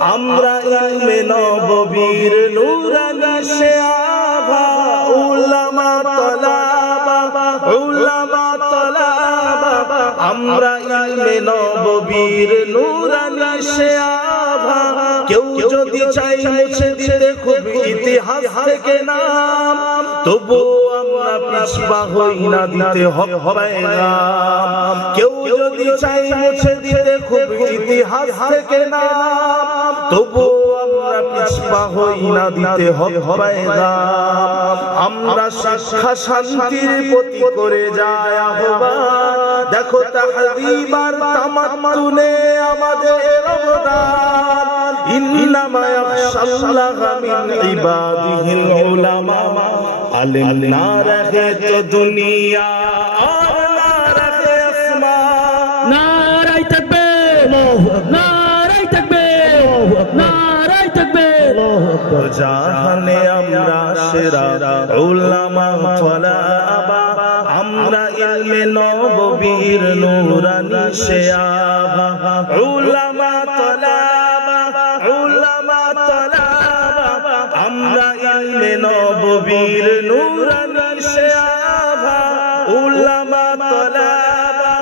আমরা ইলমে নববীর নূরানি সে আভা উলামা তলাবা উলামা তলাবা আমরা ইলমে নববীর নূরানি সে আভা কেউ যদি চাই মুছে দিতে খুব ইতিহাস থেকে নাম তবু আমরা পিছপা হই না দিতে হবে নাম কেউ যদি চাই মুছে দিতে খুব ইতিহাস থেকে নাম তবু আমরা পিছপা হই না দিতে হবে নাম আমরা শিক্ষা শান্তির প্রতি করে যায় আহ্বান দেখো তাহযীব আর তামাত্তুনে আমাদের অবদান ইন্নামা ইয়াখশাল্লাহা মিন ইবাদিহিল উলামা আলিম না রহে তো দুনিয়া আর না রহে আসমান নারায়ে তাকবীর আল্লাহু আকবার নারায়ে তাকবীর আল্লাহু আকবার নারায়ে তাকবীর আল্লাহু আকবার জাহানে আমরা সেরা উলামা তলাবা আমরা ইলমে নববীর নূরানি সে আভা উলামা তলাবা উলামা তলাবা আমরা ইলমে নববীর নূরানি সে আভা উলামা তলাবা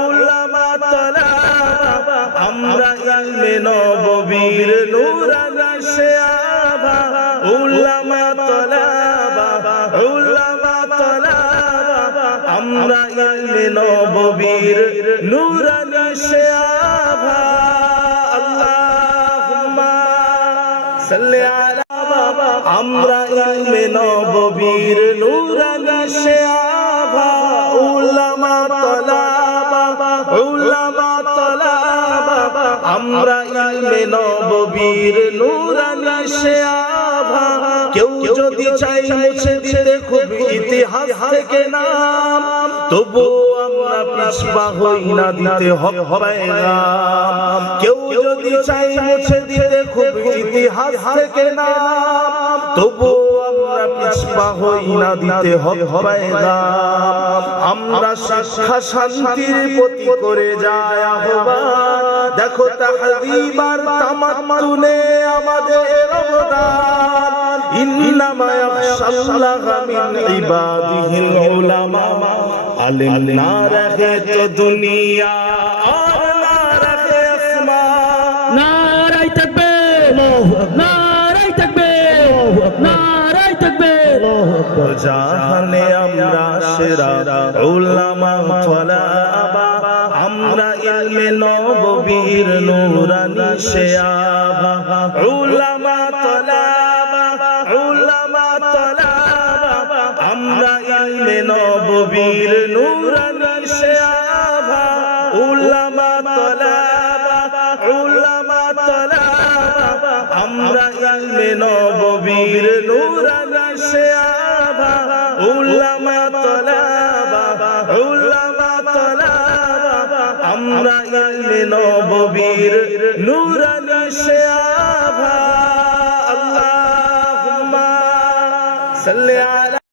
উলামা তলাবা আমরা ইলমে নববীর নূরানি সে আভা উলামা তলাবা উলামা তলাবা আমরা ইলমে নববীর নূরানি সে আভা আল্লাহুম্মা সাল্লি আলা আমরা ইলমে নববীর নূরানি সে আভা উলামা তলাবা উলামা তলাবা আমরা ইলমে নববীর নূরানি সে আভা কেউ যদি চাই মুছে দিতে খুব ইতিহাস থেকে নাম তবু আমরা পিছপা হই না দিতে হবে নাম কেউ যদি চাই মুছে দিতে খুব ইতিহাস থেকে নাম তবু আমরা পিছপা হই না দিতে হবে নাম আমরা শিক্ষা শান্তির প্রতি করে যায় আহ্বান দেখো তাহযীব আর তামাত্তুনে আমাদের অবদান ইন্নামা ইয়াখশাল্লাহা মিন ইবাদিহিল উলামা আলিম না রহে তো দুনিয়া আর না রহে আসমান নারায়ে তাকবীর আল্লাহু আকবার নারায়ে তাকবীর আল্লাহু আকবার নারায়ে তাকবীর আল্লাহু আকবার জাহানে আমরা সেরা উলামা তলাবা আমরা ইলমে নববীর নূরানি সে আভা উলামা তলাবা উলামা তলাবা আমরা ইলমে নববীর নূরানি সে আভা উলামা তলাবা উলামা তলাবা আমরা ইলমে নববীর নূরানি সে আভা উলামা তলাবা উলামা তলাবা আমরা ইলমে নববীর নূরানি সে আভা আল্লাহুম্মা সাল্লি আলা